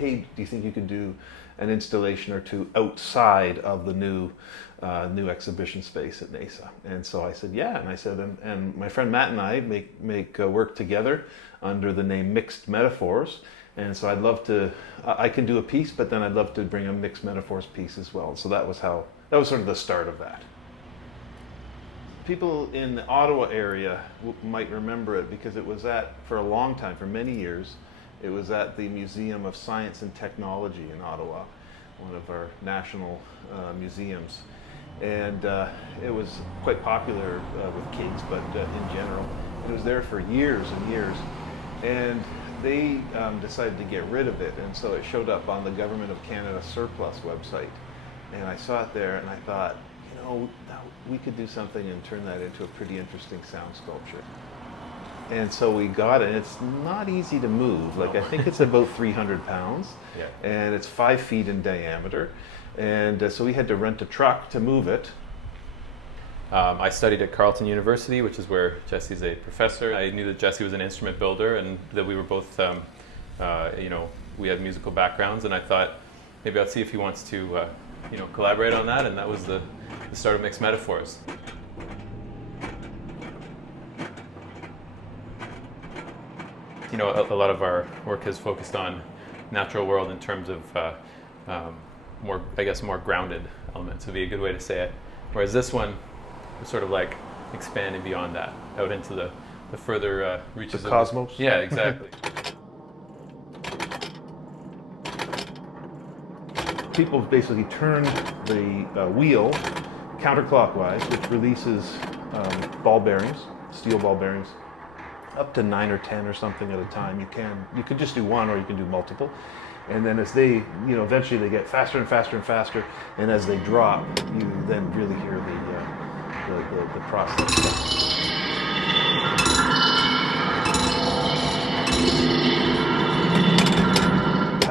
hey, do you think you could do an installation or two outside of the new exhibition space at NAISA? And so I said, yeah. And I said, and my friend Matt and I make work together under the name Mixed Metaphors. And so I'd love to, I can do a piece, but then I'd love to bring a Mixed Metaphors piece as well. So that was sort of the start of that. People in the Ottawa area might remember it because it was for a long time, for many years, it was at the Museum of Science and Technology in Ottawa, one of our national museums. And it was quite popular with kids, but in general. It was there for years and years. And they decided to get rid of it, and so it showed up on the Government of Canada Surplus website. And I saw it there, and I thought, we could do something and turn that into a pretty interesting sound sculpture. And so we got it. It's not easy to move. Like, I think it's about 300 pounds, yeah. And it's 5 feet in diameter. And so we had to rent a truck to move it. I studied at Carleton University, which is where Jesse's a professor. I knew that Jesse was an instrument builder and that we were both, we had musical backgrounds, and I thought maybe I'll see if he wants to, collaborate on that, and that was the start of Mixed Metaphors. A lot of our work has focused on natural world in terms of more grounded elements would be a good way to say it. Whereas this one was sort of like expanding beyond that, out into the further reaches the cosmos? Yeah, exactly. People basically turn the wheel counterclockwise, which releases ball bearings, steel ball bearings, up to 9 or 10 or something at a time. You could just do one, or you can do multiple. And then as they, eventually they get faster and faster and faster, and as they drop, you then really hear the process.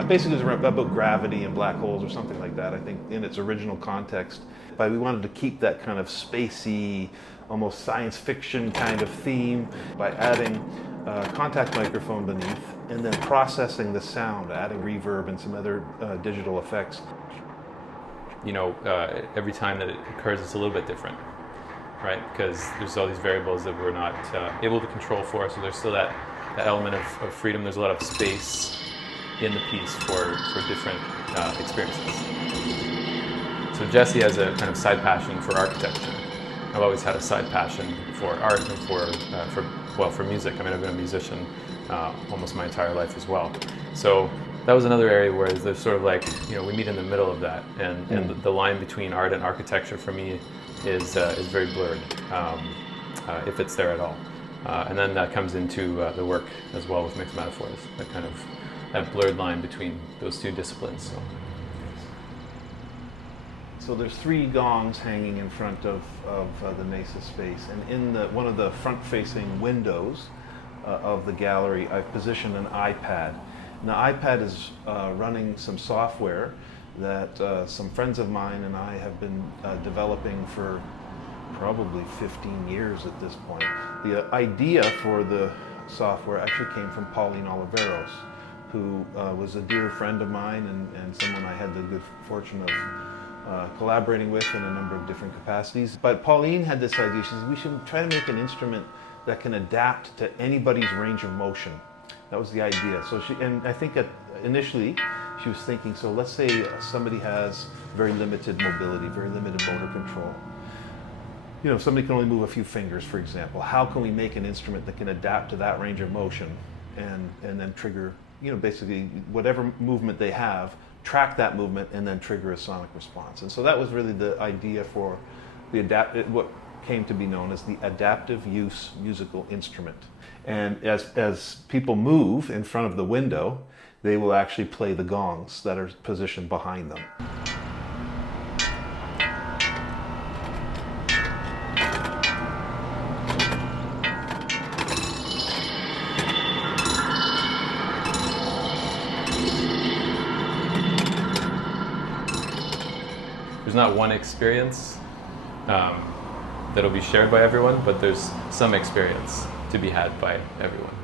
Basically, it was about gravity and black holes or something like that, I think, in its original context. But we wanted to keep that kind of spacey, almost science fiction kind of theme by adding a contact microphone beneath and then processing the sound, adding reverb and some other digital effects. Every time that it occurs, it's a little bit different, right? Because there's all these variables that we're not able to control for, so there's still that element of freedom. There's a lot of space in the piece for different experiences. So Jesse has a kind of side passion for architecture. I've always had a side passion for art and for music. I mean, I've been a musician almost my entire life as well. So that was another area where there's sort of like, we meet in the middle of that, and the line between art and architecture for me is very blurred, if it's there at all. And then that comes into the work as well with Mixed Metaphors, that blurred line between those two disciplines. So there's 3 gongs hanging in front of the NAISA space, and in one of the front-facing windows of the gallery, I've positioned an iPad. And the iPad is running some software that some friends of mine and I have been developing for probably 15 years at this point. The idea for the software actually came from Pauline Oliveros, who was a dear friend of mine and someone I had the good fortune of collaborating with in a number of different capacities. But Pauline had this idea. She said, we should try to make an instrument that can adapt to anybody's range of motion. That was the idea. So and I think initially she was thinking, so let's say somebody has very limited mobility, very limited motor control. If somebody can only move a few fingers, for example, how can we make an instrument that can adapt to that range of motion and then trigger, basically whatever movement they have, track that movement and then trigger a sonic response. And so that was really the idea for what came to be known as the adaptive use musical instrument. And as people move in front of the window, they will actually play the gongs that are positioned behind them. There's not one experience that'll be shared by everyone, but there's some experience to be had by everyone.